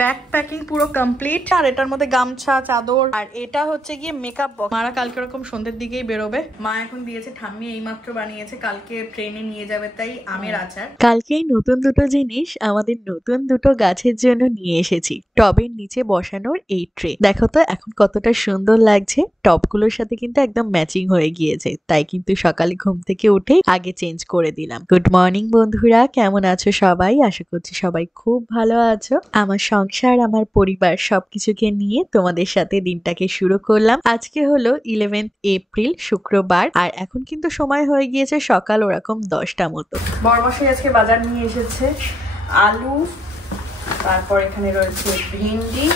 Bag packing পুরো complete. আর এটার মধ্যে গামছা, চাদর, আর এটা হচ্ছে গিয়ে মেকআপ বক্স। মারা কালকে এরকম সন্ধ্যের দিকেই বেরোবে। মা এখন দিয়েছে, ঠাম্মি এইমাত্র বানিয়েছে, কালকে ট্রেনে নিয়ে যাবে, তাই আমের আচার। কালকেই নতুন দুটো জিনিস আমাদের নতুন দুটো গাছের জন্য নিয়ে এসেছি। টবের নিচে বসানোর এই ট্রে দেখো তো এখন কতটা সুন্দর লাগছে। টবগুলোর সাথে কিন্তু একদম ম্যাচিং হয়ে গিয়েছে, তাই কিন্তু সকালে ঘুম থেকে উঠে আগে চেঞ্জ করে দিলাম। গুড মর্নিং বন্ধুরা, কেমন আছো সবাই? আশা করছি সবাই খুব ভালো আছো। আমার সংসার, আমার পরিবার সবকিছুকে নিয়ে তোমাদের সাথে দিনটাকে শুরু করলাম। আজকে হলো 11 এপ্রিল, শুক্রবার, আর এখন কিন্তু সময় হয়ে গিয়েছে সকাল ওরকম 10টা মতো। বড়মশাই আজকে বাজার নিয়ে এসেছে আলু, তারপর এখানে রয়েছে ভেন্ডি,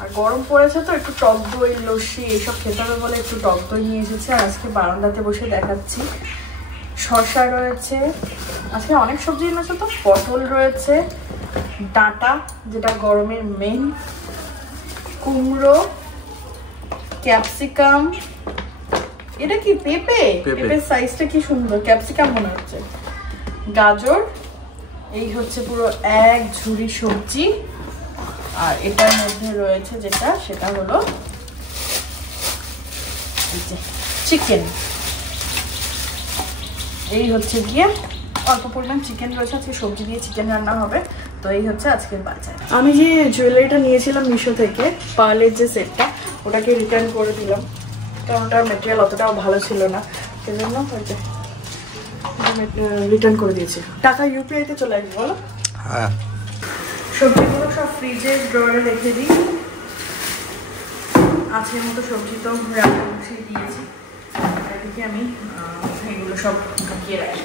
আর গরম পড়েছে তো একটু টক দই, লস্যি এইসব খেতে হবে বলে একটু টক দই নিয়ে এসেছে। আর আজকে বারান্দাতে বসে দেখাচ্ছি। শসা রয়েছে, আজকে অনেক সবজি এনেছে তো। পটল রয়েছে, ডাঁটা যেটা গরমের মেন, কুমড়ো, ক্যাপসিকাম, এটা কি পেঁপে, পেঁপের সাইজটা কি সুন্দর, ক্যাপসিকাম মনে হচ্ছে, গাজর, এই হচ্ছে পুরো এক ঝুড়ি সবজি। আর এটার মধ্যে রয়েছে যেটা, সেটা হলো চিকেন। এই হচ্ছে গিয়ে অল্প পরিমাণ চিকেন রয়েছে, আজকে সবজি দিয়ে চিকেন রান্না হবে। তো এই হচ্ছে আজকের বাজার। আমি যে জুয়েলারিটা নিয়েছিলাম মিশো থেকে, পার্লের যে সেটটা, ওটাকে রিটার্ন করে দিলাম, কারণ ওটার মেটেরিয়াল অতটাও ভালো ছিল না, সেজন্য রিটার্ন করে দিয়েছি। টাকা ইউপিআইতে চলে আসবে বলো। হ্যাঁ, সবজিগুলো সব ফ্রিজের ড্রয়ারে রেখে দিই। আজকের মতো সবজি তো রান্না গুছিয়ে দিয়েছি, এদিকে আমি এগুলো সব ঢুকিয়ে রাখি।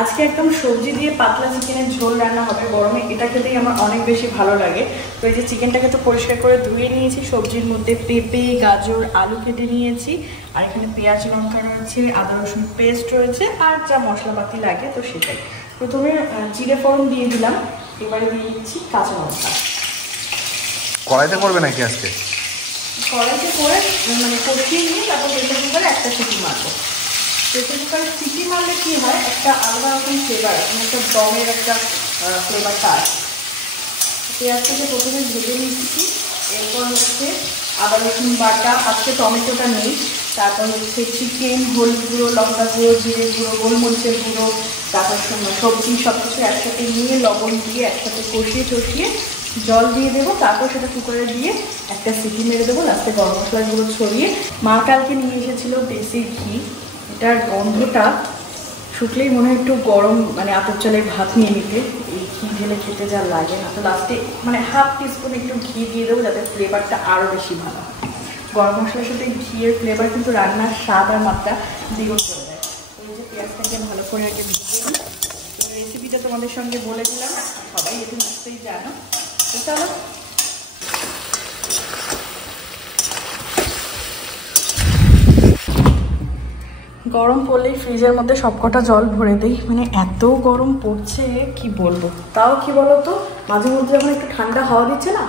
আজকে একদম সবজি দিয়ে পাতলা চিকেনের ঝোল রান্না হবে গরমে। এটা খেতেই আমার অনেক বেশি ভালো লাগে। তো এই যে চিকেনটাকে তো পরিষ্কার করে ধুয়ে নিয়েছি, সবজির মধ্যে পেঁপে, গাজর, আলু কেটে নিয়েছি, আর এখানে পেঁয়াজ, লঙ্কা রয়েছে, আদা রসুন পেস্ট রয়েছে, আর যা মশলাপাতি লাগে তো সেটাই। প্রথমে জিরে ফোড়ন দিয়ে দিলাম, এবারে দিয়ে দিচ্ছি কাঁচা লঙ্কা। কড়াইতে করবে নাকি আজকে? কড়াইতে করে মানে কষিয়ে নিয়ে তারপর প্রেসার কুকারে একটা সিটি মারবো। প্রেসার কুকারে সিটি মারলে কি হয়, একটা আলাদা রকম ফ্লেভার, একটা দমের একটা ফ্লেভারটা আসে। পেঁয়াজটাকে প্রথমে ভেজে নিচ্ছি, এরপর হচ্ছে আদা রসুন বাটা, আজকে টমেটোটা নেই, তারপর হচ্ছে চিকেন, হলুদ গুঁড়ো, লঙ্কা গুঁড়ো, জিরে গুঁড়ো, গোলমরিচের গুঁড়ো, তারপর সবজি সব কিছু একসাথে নিয়ে লবণ দিয়ে একসাথে কষিয়ে টষিয়ে জল দিয়ে দেবো, তারপর সেটা কুকারে দিয়ে একটা সিটি মেরে দেবো, লাস্টে গরম মশলাগুলো ছড়িয়ে। মা কালকে নিয়ে এসেছিলো দেশি ঘি, এটার গন্ধটা শুকলেই মনে হয় একটু গরম মানে আতপ চালের ভাত নিয়ে নিতে এই ঘি ঢেলে খেতে যা লাগে না। তো লাস্টে মানে হাফ টিস্পুন একটু ঘি দিয়ে দেবো, যাতে ফ্লেভারটা আরও বেশি ভালো হয়। গরম মশলার সাথে ঘিয়ের ফ্লেভার কিন্তু রান্নার স্বাদ আর মাত্রা দ্বিগুণ করে দেয়। এই যে পেঁয়াজটাকে ভালো করে আগে ভিজিয়ে দিই। রেসিপিটা তোমাদের সঙ্গে বলে দিলাম, সবাই একটু নিশ্চয়ই জানো। তো চলো, গরম পড়লেই ফ্রিজের মধ্যে সবকটা জল ভরে দিই, মানে এত গরম পড়ছে কি বলবো। তাও কি বলতো, মাঝে মধ্যে যখন একটু ঠান্ডা হাওয়া দিচ্ছে না,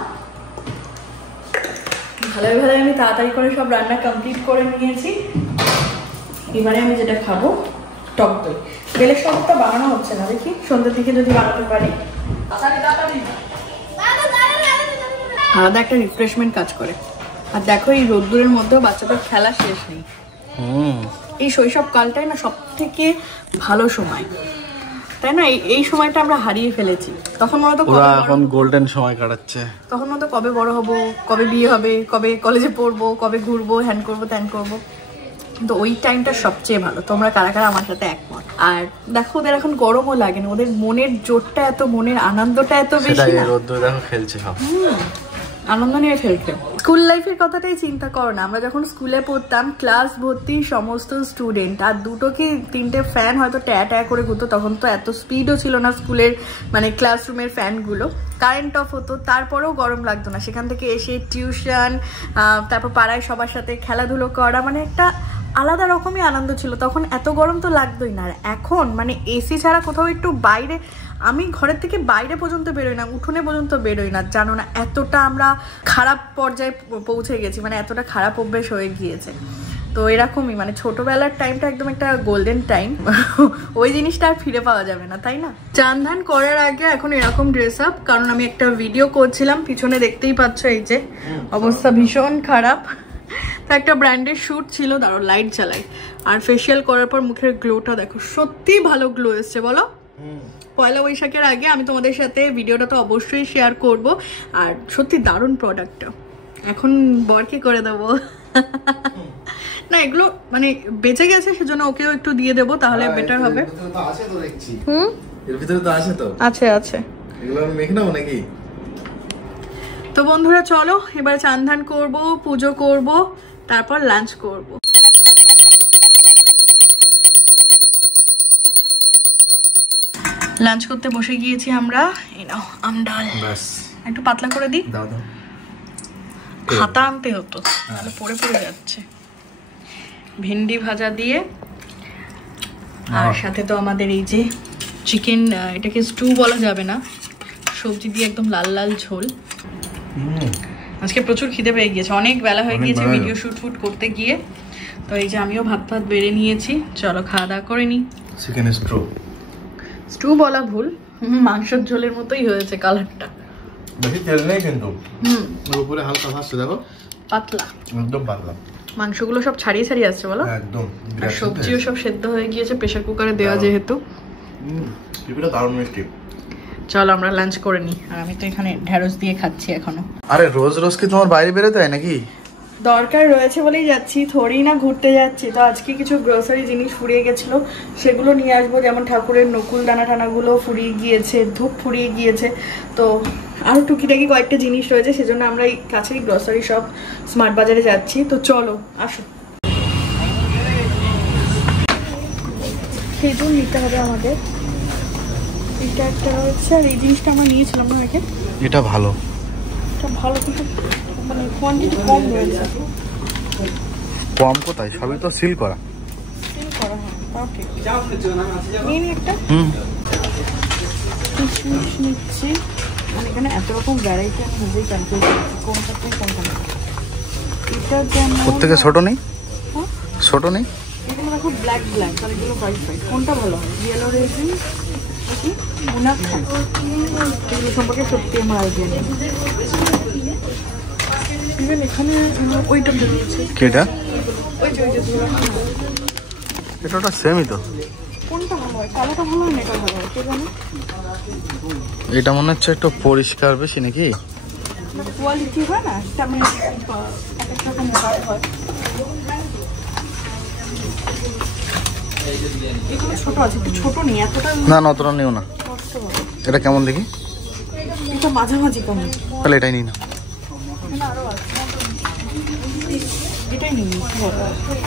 ভালোই ভালোই আমি তাড়াতাড়ি করে সব রান্না কমপ্লিট করে নিয়েছি। এবারে আমি যেটা খাবো টক দই। বেলের শরবতটা বানানো হচ্ছে না, দেখি সন্ধ্যের দিকে যদি বানাতে পারি আলাদা একটা রিফ্রেশমেন্ট কাজ করে। আর দেখো এই রোদ্দুরের মধ্যেও বাচ্চাদের খেলা শেষ নেই। এই শৈশব কালটাই না সব থেকে ভালো সময়, তাই না? এই সময়টা আমরা হারিয়ে ফেলেছি। তখন মনে হতো এখন গোল্ডেন সময় কাটাচ্ছে, তখন মতো কবে বড় হব, কবে বিয়ে হবে, কবে কলেজে পড়বো, কবে ঘুরবো, হ্যান করবো ত্যান করবো। কিন্তু ওই টাইমটা সবচেয়ে ভালো। তোমরা কারা কারা আমার সাথে একমত? আর দেখো ওদের এখন গরমও লাগে না, ওদের মনের জোরটা এত, মনের আনন্দটা এত বেশি না। দেখো খেলছে সব, আনন্দ নিয়ে ফেলছে। স্কুল লাইফের কথাটাই চিন্তা করো না, আমরা যখন স্কুলে পড়তাম ক্লাস ভর্তি সমস্ত স্টুডেন্ট, আর দুটো কি তিনটে ফ্যান হয়তো ট্যা ট্যা করে ঘুরতো। তখন তো এত স্পিডও ছিল না স্কুলের মানে ক্লাসরুমের ফ্যানগুলো, কারেন্ট অফ হতো তারপরেও গরম লাগতো না। সেখান থেকে এসে টিউশন, তারপর পাড়ায় সবার সাথে খেলাধুলো করা, মানে একটা আলাদা রকমই আনন্দ ছিল। তখন এত গরম তো লাগতোই না। আর এখন মানে এসি ছাড়া কোথাও একটু বাইরে আমি ঘরের থেকে বাইরে পর্যন্ত বেরোই না, উঠোনে পর্যন্ত বেরোই না, জানো না এতটা আমরা খারাপ পর্যায়ে পৌঁছে গেছি, মানে এতটা খারাপ অভ্যেস হয়ে গিয়েছে। তো এরকমই মানে ছোটবেলার টাইমটা একদম একটা গোল্ডেন টাইম, ওই জিনিসটা আর ফিরে পাওয়া যাবে না, তাই না? চান ধান করার আগে এখন এরকম ড্রেস আপ, কারণ আমি একটা ভিডিও করছিলাম, পিছনে দেখতেই পাচ্ছ এই যে অবস্থা ভীষণ খারাপ। তো একটা ব্র্যান্ডের শ্যুট ছিল, দাঁড়ো লাইট জ্বালাই। আর ফেসিয়াল করার পর মুখের গ্লোটা দেখো, সত্যি ভালো গ্লো এসছে বলো। পয়লা বৈশাখের আগে আমি তোমাদের সাথে ভিডিওটা তো অবশ্যই শেয়ার করব। আর সত্যি দারুণ প্রোডাক্টটা, এখন বরকে করে দেবো। না এগুলো মানে বেঁচে গেছে, সেজন্য ওকেও একটু দিয়ে দেবো, তাহলে বেটার হবে। এর ভিতরে তো আছে তো, আছে আছে, এগুলো আমি মেখে নেবো নাকি? তো বন্ধুরা চলো এবার চান ধান করবো, পুজো করব, তারপর লাঞ্চ করব। লাঞ্চ করতে বসে গিয়েছি আমরা। এই নাও আম ডাল, একটু পাতলা করে দিই, দাও দাও। হাতা আনতে হতো, তাহলে পড়ে পড়ে যাচ্ছে। ভেন্ডি ভাজা দিয়ে, আর সাথে তো আমাদের এই যে চিকেন, এটাকে স্টু বলা যাবে না, সবজি দিয়ে একদম লাল লাল ঝোল। আজকে প্রচুর খিদে পেয়ে গিয়েছে, অনেক বেলা হয়ে গিয়েছে ভিডিও শুট ফুট করতে গিয়ে। তো এই যে আমিও ভাত ভাত বেড়ে নিয়েছি, চলো খাওয়া দাওয়া করে নি। চিকেন স্টু, স্টু বলা ভুল, মাংসের ঝোলের মতোই হয়েছে কালারটা। বেশি তেল নেই কিন্তু, উপরে হালকা ভাসছে দেখো, পাতলা একদম পাতলা। মাংসগুলো সব ছাড়িয়ে ছাড়িয়ে আসছে বলো, একদম। আর সবজিও সব সেদ্ধ হয়ে গিয়েছে প্রেসার কুকারে দেওয়া যেহেতু। পিপিটা দারুণ মিষ্টি। চলো আমরা লাঞ্চ করে নি, আর আমি তো এখানে ঢেঁড়স দিয়ে খাচ্ছি এখনো। আরে রোজ রোজ কি তোমার বাইরে বেরোতে হয় নাকি? দরকার রয়েছে বলেই যাচ্ছি, থোড়ি না ঘুরতে যাচ্ছি। তো আজকে কিছু গ্রোসারি জিনিস ফুরিয়ে গেছিলো, সেগুলো নিয়ে আসবো। যেমন ঠাকুরের নকুল দানা টানাগুলো ফুরিয়ে গিয়েছে, ধূপ ফুরিয়ে গিয়েছে, তো আরও টুকিটাকি কয়েকটা জিনিস রয়েছে, সেজন্য আমরা এই কাছেই গ্রোসারি শপ স্মার্ট বাজারে যাচ্ছি। তো চলো আসো। খেজুর নিতে হবে আমাদের, এটা একটা রয়েছে, আর এই জিনিসটা আমরা নিয়েছিলাম না আগে, এটা ভালো, এটা ভালো কিন্তু মানে কোয়ান্টিটি কম রয়েছে। কম কোথায়, সবই তো সিল করা। সিল করা, হ্যাঁ তাও ঠিক। নিয়ে নি একটা কিশমিশ নিচ্ছি, মানে এখানে এত রকম ভ্যারাইটি আমি নিজেই কনফিউজ করছি কোনটা থেকে কোনটা নেব। এটা যেমন ওর থেকে ছোট নেই, হ্যাঁ ছোট নেই, এগুলো দেখো ব্ল্যাক ব্ল্যাক, আর এগুলো হোয়াইট হোয়াইট, কোনটা ভালো হয়? ইয়েলো রেজিন নাকি মুনাফা, এগুলো সম্পর্কে সত্যি আমার আইডিয়া নেই। ইভেন এখানে ওইটা বেরিয়েছে, কেটা ওই যে ধরো, এটা ওটা সেমই তো। কোনটা ভালো হয়? কালোটা ভালো হয় না এটা ভালো হয় কে জানে? এটা মনে হচ্ছে একটু পরিষ্কার বেশি নাকি, কোয়ালিটি হয় না একটা, মানে এক একটা রকম হয়। এগুলো ছোট আছে, একটু ছোট নেই এতটা, না না অতটা নিও না। কষ্ট হবে। এটা কেমন দেখি, এটা মাঝামাঝি কেমন, তাহলে এটাই নিই না, আরো আছে, এটাই নিই।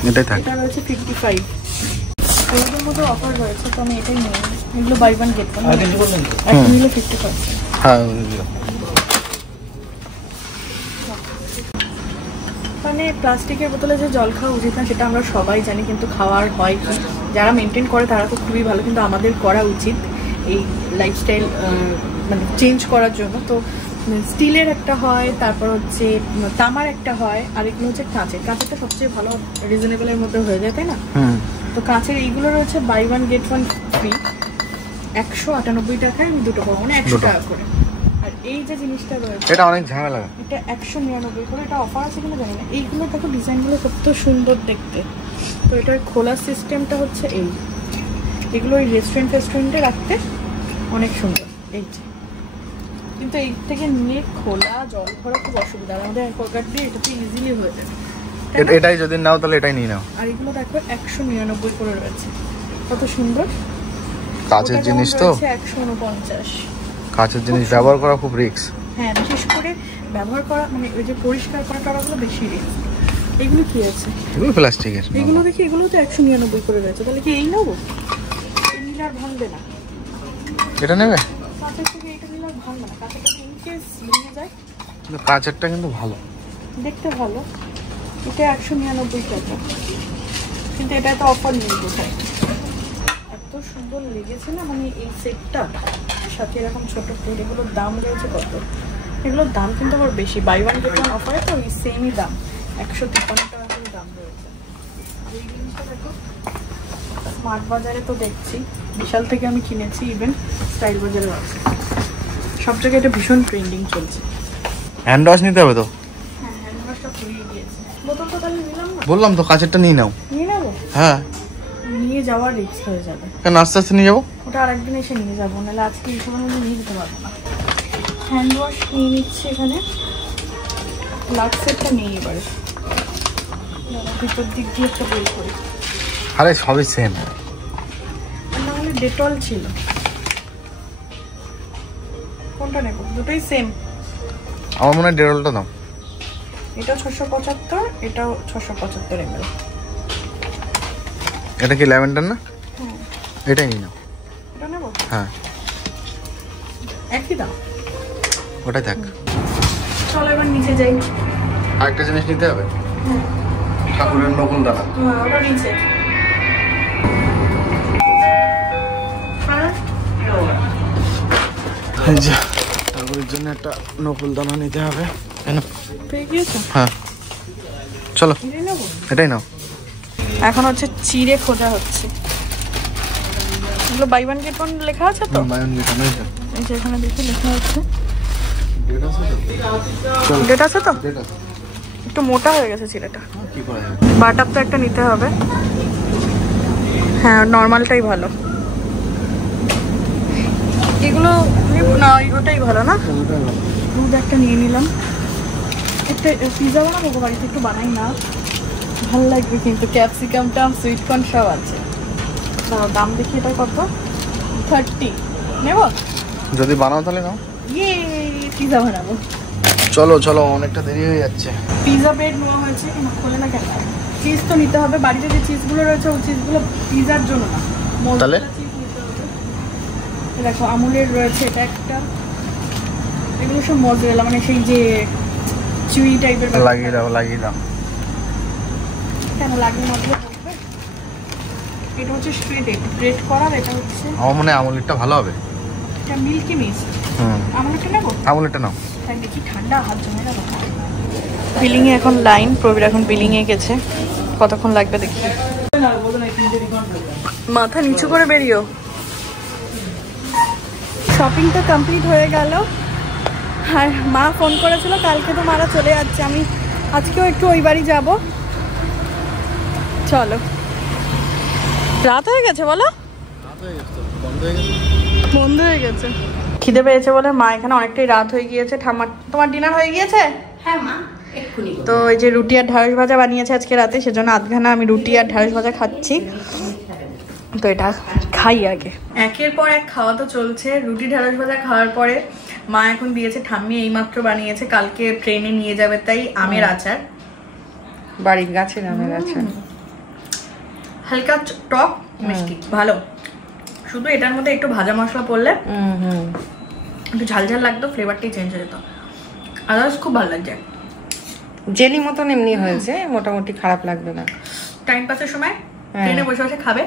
এটাই থাক। এটা রয়েছে 55, ওদের মধ্যে অফার রয়েছে, তো আমি এটাই নিই। এগুলো বাই ওয়ান গেট ওয়ান, একটা নিলে 50%। হ্যাঁ মানে প্লাস্টিকের বোতলে যে জল খাওয়া উচিত না সেটা আমরা সবাই জানি, কিন্তু খাওয়ার হয় কি, যারা মেনটেন করে তারা তো খুবই ভালো, কিন্তু আমাদের করা উচিত এই লাইফস্টাইল মানে চেঞ্জ করার জন্য। তো স্টিলের একটা হয়, তারপর হচ্ছে তামার একটা হয়, আর এগুলো হচ্ছে কাঁচের। কাঁচেরটা সবচেয়ে ভালো, রিজনেবলের মধ্যে হয়ে যায়, তাই না? তো কাঁচের এইগুলো রয়েছে buy one get one free, 198 টাকায় আমি দুটো পাবো, মানে 100 টাকা করে। আর এই যে জিনিসটা রয়েছে এটা অনেক ঝামেলা, এটা 199 করে, এটা অফার আছে কিনা জানি না। এইগুলো দেখো ডিজাইনগুলো কত সুন্দর দেখতে। তো এটার খোলার সিস্টেমটা হচ্ছে এই, এগুলো ওই রেস্টুরেন্টে রাখতে অনেক সুন্দর এই যে, কিন্তু এই থেকে নিয়ে খোলা জল ভরা খুব অসুবিধা, আমাদের অ্যাকোয়াগার্ড দিয়ে এটাতে ইজিলি হয়ে যাবে। এটাই যদি নাও তাহলে এটাই নিয়ে নাও। আর এগুলো দেখো 199 করে রয়েছে, কত সুন্দর। কাঁচের জিনিস তো, 149। কাঁচের জিনিস ব্যবহার করা খুব রিস্ক। হ্যাঁ বিশেষ করে ব্যবহার করা, মানে ওই যে পরিষ্কার করাগুলো বেশি রিস্ক। এগুলো কি আছে? এগুলো প্লাস্টিকের। এগুলো দেখি, এগুলো তো 199 করে রয়েছে, তাহলে কি এই নেবো? এই নিলে আর ভাঙবে না। এটা নেবে? কাঁচের থেকে এটা নিলে আর ভাঙবে না, কাঁচেরটা ইনকেস ভেঙে যায়। কাঁচেরটা কিন্তু ভালো, দেখতে ভালো। এটা 199 টাকা, কিন্তু এটা তো অফার নেই কোথায়। এত সুন্দর লেগেছে না, মানে এই সেটটা সাথে এরকম ছোট প্লেট, এগুলোর দাম রয়েছে কত? এগুলোর দাম কিন্তু আবার বেশি, বাই ওয়ান গেট ওয়ান অফারে তো ওই সেমই দাম, 153 টাকা করে দাম রয়েছে। এই জিনিসটা দেখো, স্মার্ট বাজারে তো দেখছি, বিশাল থেকে আমি কিনেছি, ইভেন স্টাইল বাজারেও আছে, সব জায়গায় এটা ভীষণ ট্রেন্ডিং চলছে। হ্যান্ড ওয়াশ নিতে হবে তো? হ্যাঁ, হ্যান্ড ওয়াশটা ফুরিয়ে গিয়েছে। বোতল তো তাহলে নিলাম না, বললাম তো কাঁচেরটা নিয়ে নাও। নিয়ে নেবো? হ্যাঁ। নিয়ে যাওয়ার রিস্ক হয়ে যাবে। কেন, আস্তে আস্তে নিয়ে যাবো। ওটা আরেকদিন এসে নিয়ে যাবো, নাহলে আজকে এই সময় মধ্যে নিয়ে যেতে পারবো না। হ্যান্ড ওয়াশ নিয়ে নিচ্ছি এখানে, লাক্সেরটা নিয়ে এবারে ভিতর দিক দিয়ে একটা বের করি। আরে সবই সেম। নাহলে ডেটল ছিল, কোনটা নেবো? দুটোই সেম। আমার মনে হয় ডেটলটা দাও। এটা 675, এটাও 675 ml। এটা কি ল্যাভেন্ডার না? হ্যাঁ, এটাই নিয়ে নাও। এটা নেবো? হ্যাঁ, একই দাম, ওটাই থাক। চলো এবার নিচে যাই। আরেকটা জিনিস নিতে হবে, ঠাকুরের নকুল দানা। হ্যাঁ, ওটা নিচে। ঠাকুরের জন্য একটা নকুল দানা নিতে হবে। পেয়ে গিয়েছো? হ্যাঁ, চলো এটাই নেবো। এটাই নাও। এখন হচ্ছে চিড়ে খোঁজা হচ্ছে, এগুলো বাই ওয়ান গেট ওয়ান লেখা আছে তো? এই যে এখানে দেখি লেখা আছে, ডেট আছে তো? একটু মোটা হয়ে গেছে চিড়েটা, বাটার তো একটা নিতে হবে। হ্যাঁ, নর্মালটাই ভালো। এগুলো না, ওটাই ভালো না? দুধ একটা নিয়ে নিলাম। একটা পিজা বানাবো বাড়িতে, একটু বানাই না, ভালো লাগবে কিন্তু। ক্যাপসিকামটা, সুইট কর্ন সব আছে। দাম দেখি এটা কত? 30 নেব? যদি বানাও তাহলে নাও। ইয়ে, পিজা বানাবো। চলো চলো, অনেকটা দেরি হয়ে যাচ্ছে। পিজা ব্রেড নেওয়া হয়েছে, খোলে না কেন? চিজ তো নিতে হবে, বাড়িতে যে চিজগুলো রয়েছে ওই চিজগুলো পিজার জন্য না, তাহলে চিজ নিতে হবে। দেখো আমুলের রয়েছে এটা একটা, এগুলো সব মজরেলা, মানে সেই যে চুই টাইপের। লাগিয়ে দাও, লাগিয়ে দাও। কেন লাগিয়ে মজরে পড়বে? এটা হচ্ছে শ্রেডেড ব্রেড করার, এটা হচ্ছে আমার মনে হয় আমুলেরটা ভালো হবে। এটা মিল্কি মিস্ট। আমুলটা নেবো? আমুলেরটা নাও। তাই দেখি, ঠান্ডা হাত জমে যাবে। বিলিং এ এখন লাইন, প্রবীর এখন বিলিং এ গেছে, কতক্ষণ লাগবে দেখি। মাথা নিচু করে বেরিও। শপিংটা কমপ্লিট হয়ে গেল, আর মা ফোন করেছিল কালকে, তো মারা চলে যাচ্ছে, আমি আজকেও একটু ওই বাড়ি যাবো। চলো, রাত হয়ে গেছে বলো? বন্ধ হয়ে গেছে। খিদে পেয়েছে বলে মা এখানে অনেকটাই রাত হয়ে গিয়েছে। তোমার ডিনার হয়ে গিয়েছে? হ্যাঁ মা, এক্ষুনি। তো এই যে রুটি আর ঢ্যাঁড়স ভাজা বানিয়েছে আজকে রাতে, সেজন্য আধখানা আমি রুটি আর ঢ্যাঁড়স ভাজা খাচ্ছি। তো এটা খাই আগে। একের পর এক খাওয়া তো চলছে। রুটি ঢ্যাঁড়স ভাজা খাওয়ার পরে মা এখন দিয়েছে, ঠাম্মি এইমাত্র বানিয়েছে, কালকে ট্রেনে নিয়ে যাবে তাই আমের আচার, বাড়ির গাছের আমের আচার, হালকা টক মিষ্টি, ভালো। শুধু এটার মধ্যে একটু ভাজা মশলা পড়লে একটু ঝালঝাল লাগতো, ফ্লেভারটাই চেঞ্জ হয়ে যেত। আদার্স খুব ভালো লাগছে, জেলি মতন এমনি হয়েছে, মোটামুটি খারাপ লাগবে না। টাইম পাসের সময় ট্রেনে বসে বসে খাবে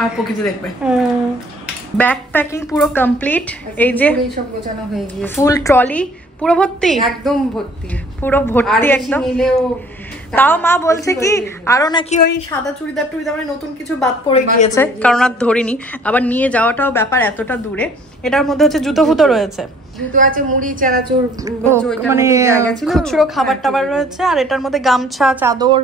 আর প্রকৃতি দেখবে। ব্যাগ প্যাকিং পুরো কমপ্লিট, এই যে সব গোছানো হয়ে গিয়েছে, ফুল ট্রলি পুরো ভর্তি, একদম ভর্তি, পুরো ভর্তি একদম। তাও মা বলছে কি আরো নাকি ওই সাদা চুড়িদার টুড়িদার মানে নতুন কিছু বাদ পড়ে গিয়েছে, কারণ আর ধরিনি। আবার নিয়ে যাওয়াটাও ব্যাপার, এতটা দূরে। এটার মধ্যে হচ্ছে জুতো ফুতো রয়েছে, জুতো আছে, মুড়ি চানাচুর, মানে খুচরো খাবার টাবার রয়েছে, আর এটার মধ্যে গামছা, চাদর,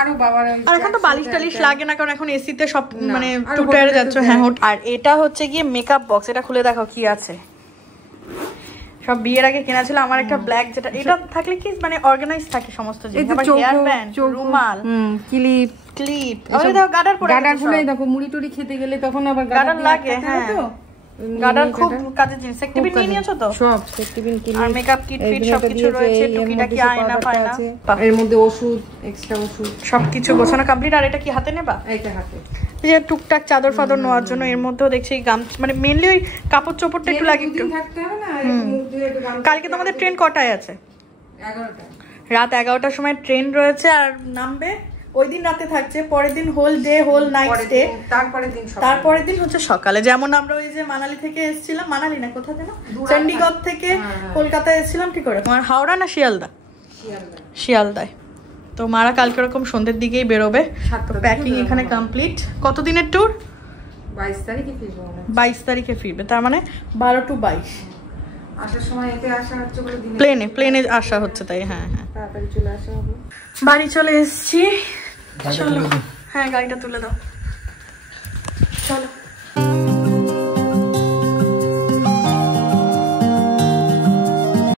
আরো বাবার। আর এখন তো বালিশ টালিশ লাগে না, কারণ এখন এসিতে সব মানে টুটে যাচ্ছে। হ্যাঁ, আর এটা হচ্ছে গিয়ে মেকআপ বক্স, এটা খুলে দেখো কি আছে। সব বিয়ের আগে কেনা ছিল আমার একটা ব্ল্যাক, যেটা এটা থাকলে কি মানে অর্গানাইজ থাকে সমস্ত জিনিস। আবার হেয়ার ব্যান্ড, রুমাল, ক্লিপ ক্লিপ, আরে দাও গাডার পরে, গাডার গুলাই দেখো, মুড়ি টুড়ি খেতে গেলে তখন আবার গাডার লাগে। হ্যাঁ, গাডার খুব কাজের জিনিস। সেকটিভিন নিয়ে নিয়েছো তো? সব সেকটিভিন, ক্লিপ আর মেকআপ কিট ফিট সবকিছু রয়েছে, টুকিটাকি আয়না ফায়না, এর মধ্যে ওষুধ, এক্সট্রা ওষুধ, সবকিছু গোছানো কমপ্লিট। আর এটা কি হাতে নেবা? এইটা হাতে, এই যে টুকটাক চাদর ফাদর নেওয়ার জন্য। এর মধ্যেও দেখছি গাম, মানে মেইনলি ওই কাপড় চোপড়টা একটু লাগে একটু থাকতে হবে না। কালকে তোমাদের ট্রেন কটায় আছে? 11টা, রাত 11টার সময় ট্রেন রয়েছে, আর নামবে ওই দিন রাতে থাকছে, পরের দিন whole day whole night stay, তারপরের দিন হচ্ছে সকালে। যেমন আমরা ওই যে মানালি থেকে এসেছিলাম, মানালি না কোথা থেকে, চণ্ডীগড় থেকে কলকাতায় এসেছিলাম কি করে, তোমার হাওড়া না শিয়ালদা, শিয়ালদায়। তো মারা কালকে ওরকম সন্ধ্যের দিকেই বেরোবে। তো প্যাকিং এখানে কমপ্লিট। কতদিনের ট্যুর? 22 তারিখে ফিরবে, তার মানে 12 to 22। আসার সময় এতে আসা হচ্ছে বলে দিনে প্লেনে আসা হচ্ছে, তাই হ্যাঁ হ্যাঁ। তাড়াতাড়ি চলে আসা হবে। বাড়ি চলে এসেছি, চলো। হ্যাঁ গাড়িটা তুলে দাও, চলো।